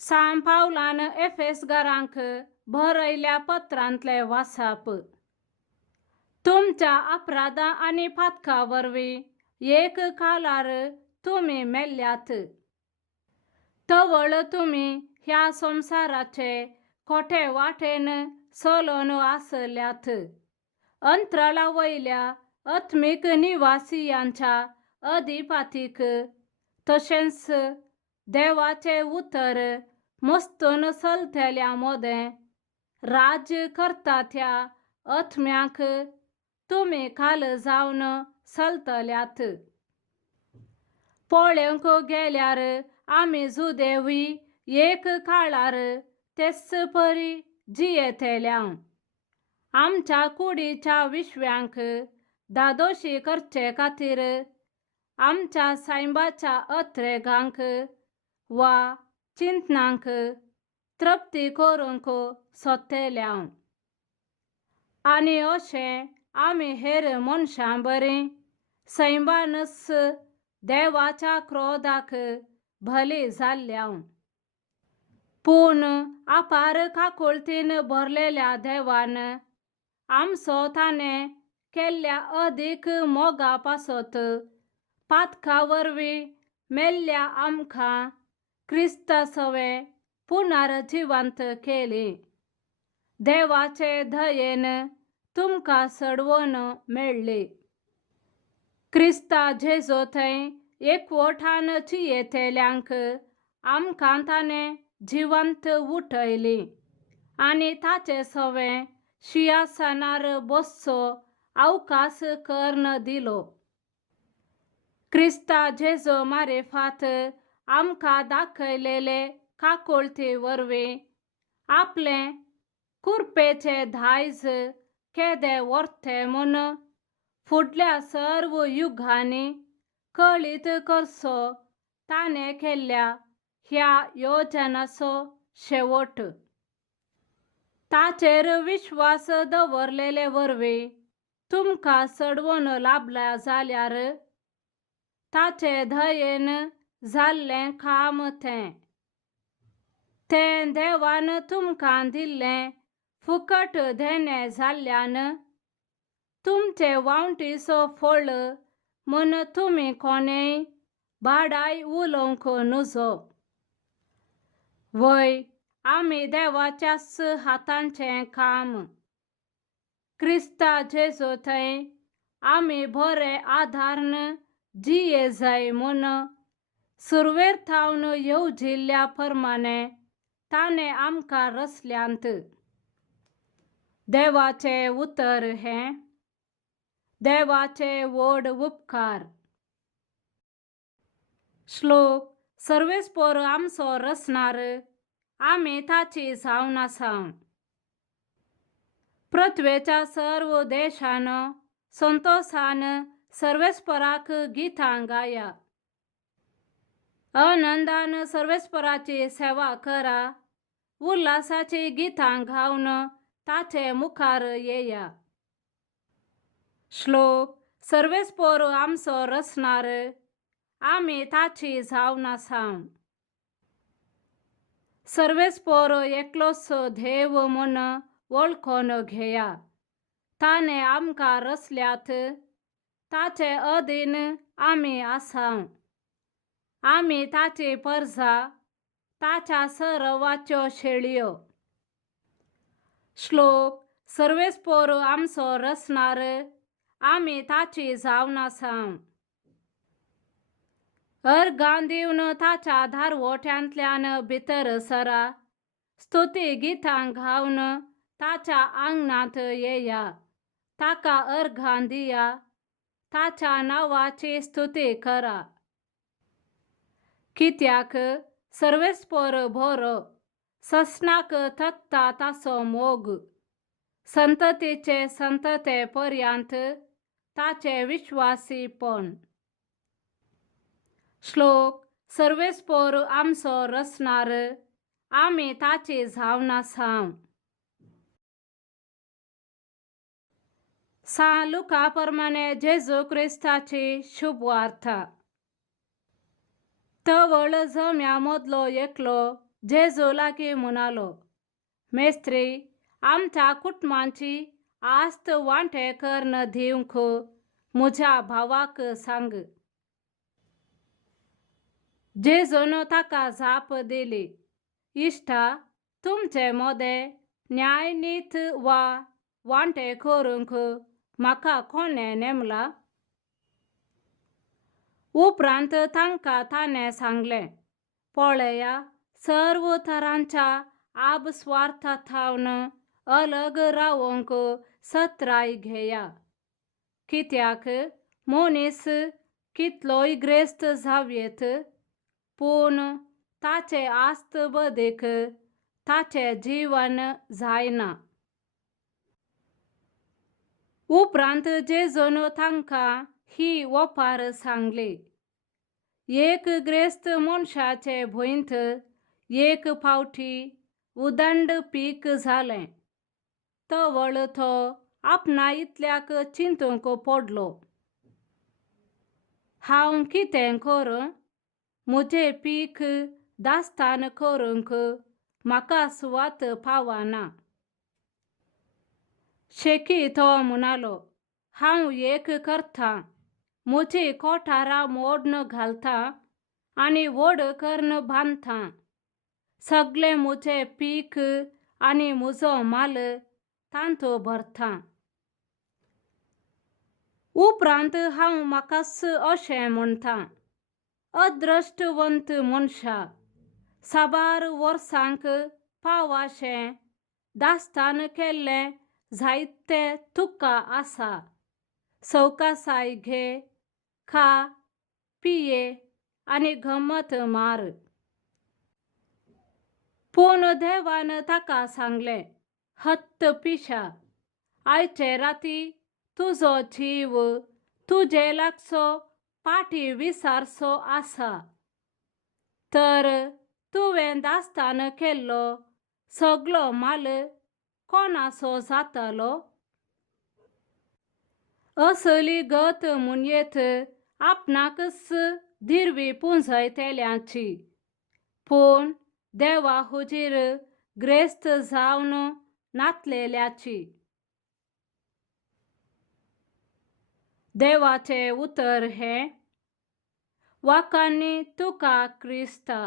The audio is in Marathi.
सांब पावलान एफेसकारांक बरयल्या पत्रांतले वासाप. तुमच्या अपराधा आनी पातका वरवीं एक कालार तुमी मेल्ल्यात. तवळ तुमी ह्या संसाराचे खोटे वाटेन चलोन आसल्यात. अंतराळा वयल्या आत्मीक निवासियांच्या अधिपतीक तशेंच देवाचे उतर मस्तून चलतल्या मोदें राज करता त्या आत्म्याक तुमी खाल जावन चलतल्यात. पळोवंक गेल्यार आमी जुदेवी एक काळार तेच परी जियेतल्या. आमच्या कुडीच्या विश्व्यांक दादोशी करचे खातीर आमच्या सायबाच्या अत्रेगांक वा चिंतनांक तृप्ती करूंक सोदतल्या. आनी अशें आमी हेर मनशां बरीं सैबानच देवाच्या क्रोधाक भली जाल्ल्या. पूण अपार काकुळतीन भरलेल्या देवान आमचो ताणें केल्ल्या अदीक मोगा पासत पातका वरवीं मेल्ल्या आमकां क्रिस्ता सवे पुनर्जिवंत केली. देवाचे दयेन तुमकां सडवण मेळ्ळी. क्रिस्ता जेजो थंय एकवटान जियेतल्यांक आमकां ताणें जिवंत उठयली आनी ताचे सवे सिंहासनार बसचो अवकाश कर्ण दिलो. क्रिस्ता जेजो मारिफात आमकां दाखयलेले काकुळती वरवीं आपलें कुरपेचे दायज केदें व्हरते म्हूण फुडल्या सर्व युगांनी कळीत करचो ताणें केल्ल्या ह्या योजनाचो शेवट. ताचेर विश्वास दवरलेले वरवीं तुमकां सडवण लाभल्या जाल्यार ताचे दयेन जाल्लें काम तें देवान तुमकां दिल्लें फुकट देणें जाल्ल्यान तुमचे वावटीचो फळ म्हूण तुमी कोणेय भाडाय उलोवंक नजो. वय आमी देवाच्याच हातांचें काम. क्रिस्ता जेजो थंय आमी बरे आदारान जिये जाय म्हूण सुरवेर येवजिल्ल्या प्रमाणे ताणें आमकां रचल्यांत. देवाचे उतर हें. देवाचे व्हड उपकार. श्लोक. सर्वेस्पर आमचो रचणार आमी ताची जावन आसा. पृथ्वेच्या सर्व देशान संतोषान सर्वेस्पराक गितां गाया. आनंदान सर्वेस्पराची सेवा करा. उल्हासाची गितां गावन ताचे मुखार येया. श्लोक. सर्वेस्पर आमचो रचणार आमी ताची जावन आसा. सर्वेस्पर एकलोच देव म्हूण वळखून घेया. ताणें आमकां रचल्यात. ताचे अधीन आमी आसा. आमी ताची प्रजा, ताच्या सरवाच्यो शेळयो. श्लोक. सर्वेस्पर आमचो रचणार आमी ताची जावन आसा. अर्घां दिवन ताच्या दारवट्यांतल्यान भितर सरा. स्तुती गितां गावन ताच्या आंगणांत येया. ताका अर्घां दिया. ताच्या नांवाची स्तुती करा. कित्याक सर्वेस्पर बरो. ससनाक थकता ताचो मोग. संततीचे संतते पर्यंत ताचे विश्वासीपण. श्लोक. सर्वेस्पर आमचो रचणार आमी ताची जावन आसा. सा लुका प्रमाणे जेजू क्रिस्ताची शुभवार्ता. तवळ जम्या मदलो एकलो जेजू लागी म्हणालो, मेस्त्री, आमच्या कुटुंबाची आस्त वांटे कर्ण दिवंक म्हज्या भावाक सांग. जेजून ताका जाप दिली, इश्टा, तुमचे मोदें न्याय नीत वा वांटे करूंक म्हाका कोणे नेमला? उपरांत तांकां ताणें सांगलें, पळया, सर्व तरांच्या आबस्वार्थांतल्यान अलग रावंक सत्राय घेया. कित्याक मनीस कितलोय ग्रेस्त जावेत, पूण ताचे आस्त बदीक ताचे जीवन जायना. उपरांत जेजून तांकां ही ओपार सांगली. एक ग्रेस्त मनशाचे भुंयत एक फावटी उदंड पीक जालें. तवळ तो आपणा इतल्याक चिंतूंक पडलो, हांव कितें करूं? म्हजें पीक दास्तान करूंक म्हाका सुवात पावना. शेकी तो म्हणालो, हांव एक करतां, म्हजी कोठारां मोडून घालतां आनी व्हड कर्ण बांदतां. सगळें म्हजें पीक आनी म्हजो माल तांतूं भरतां. उपरांत हांव म्हाकाच अशें म्हणटां, अदृश्टवंत मनशा, साबार वर्सांक पावाशें दास्तान केल्लें जायतें तुका आसा. सवकासाय घे, खा, पिये आनी गंमत मार. पूण देवान ताका सांगलें, हत्त पिशा, आयचे राती तुजो जीव तुजे लागचो फाटीं विसारचो आसा. तर तुवें दास्तान केल्लो सगळो माल कोणाचो जातलो? असली गत म्हणयेत आपणाकच दिरवी पुंजयतेल्यांची, पूण देवा हुजीर ग्रेस्त जावन नातलेल्याची. देवाचें उतर हें, वाकांनी तुका क्रिस्ता.